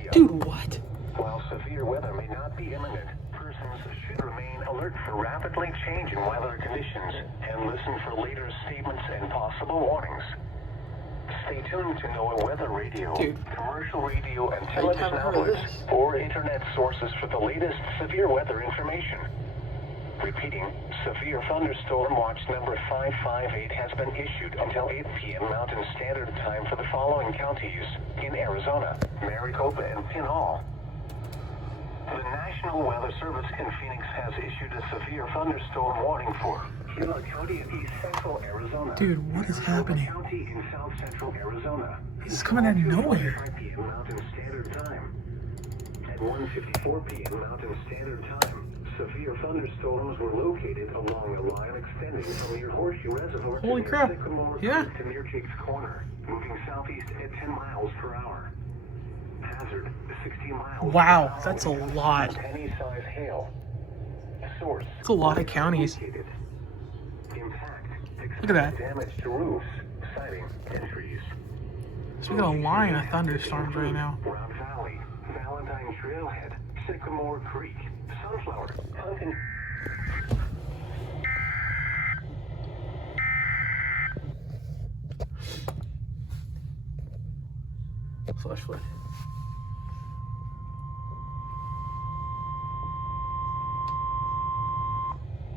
area. Dude, what? While severe weather may not be imminent, persons should remain alert for rapidly changing weather conditions and listen for later statements and possible warnings. Stay tuned to NOAA Weather Radio, commercial radio and television outlets, or internet sources for the latest severe weather information. Repeating, severe thunderstorm watch number 558 has been issued until 8 p.m. Mountain Standard Time for the following counties in Arizona: Maricopa and Pinal. The National Weather Service in Phoenix has issued a severe thunderstorm warning for Gila County in east central Arizona. Dude, what is happening? County in south central Arizona. This is coming out of nowhere. 5 p.m. Mountain Standard Time. At 1:54 p.m. Mountain Standard Time, severe thunderstorms were located along a line extending from near Horseshoe Reservoir Holy to crap. near Sycamore Yeah. Creek to near Jake's Corner, moving southeast at 10 miles per hour. Hazard, 60 miles Wow, per hour that's a with lot. penny-size hail. Source. That's a lot of counties. Impact. Look at that. Damage to roofs, siding, and trees. So we got a line of thunderstorms right now. Round Valley, Valentine Trailhead, Sycamore Creek, Sunflower, Hunting. Flash flood.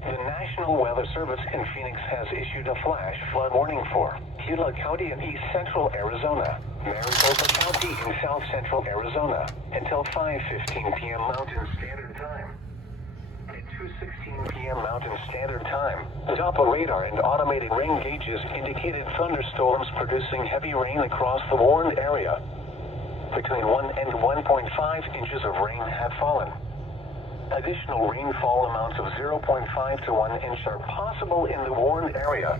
The National Weather Service in Phoenix has issued a flash flood warning for Gila County in east central Arizona, Maricopa County in south central Arizona, until 5:15 p.m. Mountain Standard Time. At 2:16 p.m. Mountain Standard Time, Doppler radar and automated rain gauges indicated thunderstorms producing heavy rain across the warned area. Between 1 and 1.5 inches of rain have fallen. Additional rainfall amounts of 0.5 to 1 inch are possible in the warned area.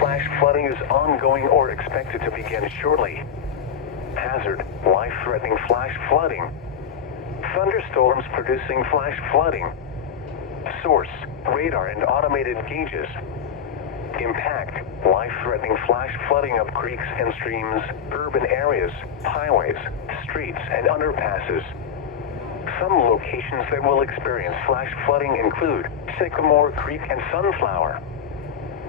Flash flooding is ongoing or expected to begin shortly. Hazard, life-threatening flash flooding. Thunderstorms producing flash flooding. Source, radar and automated gauges. Impact, life-threatening flash flooding of creeks and streams, urban areas, highways, streets, and underpasses. Some locations that will experience flash flooding include Sycamore Creek and Sunflower.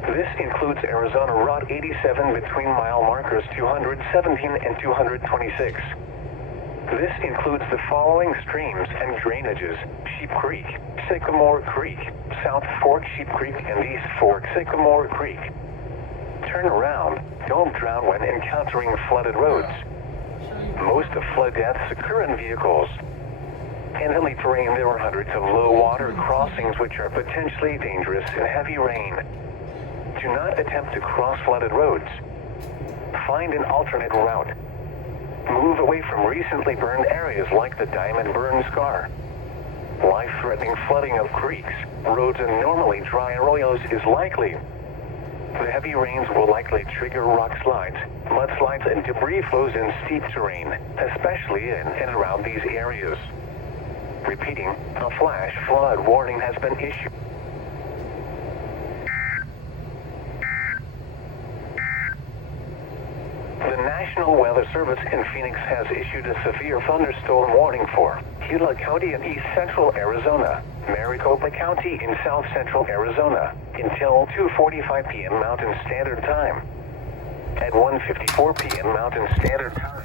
This includes Arizona Route 87 between mile markers 217 and 226. This includes the following streams and drainages: Sheep Creek, Sycamore Creek, South Fork Sheep Creek, and East Fork Sycamore Creek. Turn around. Don't drown when encountering flooded roads. Most of flood deaths occur in vehicles. In hilly terrain, there are hundreds of low-water crossings which are potentially dangerous in heavy rain. Do not attempt to cross flooded roads. Find an alternate route. Move away from recently burned areas like the Diamond Burn Scar. Life-threatening flooding of creeks, roads, and normally dry arroyos is likely. The heavy rains will likely trigger rock slides, mudslides, and debris flows in steep terrain, especially in and around these areas. Repeating, a flash flood warning has been issued. The National Weather Service in Phoenix has issued a severe thunderstorm warning for Gila County in east central Arizona, Maricopa County in south central Arizona, until 2:45 p.m. Mountain Standard Time. At 1:54 p.m. Mountain Standard Time.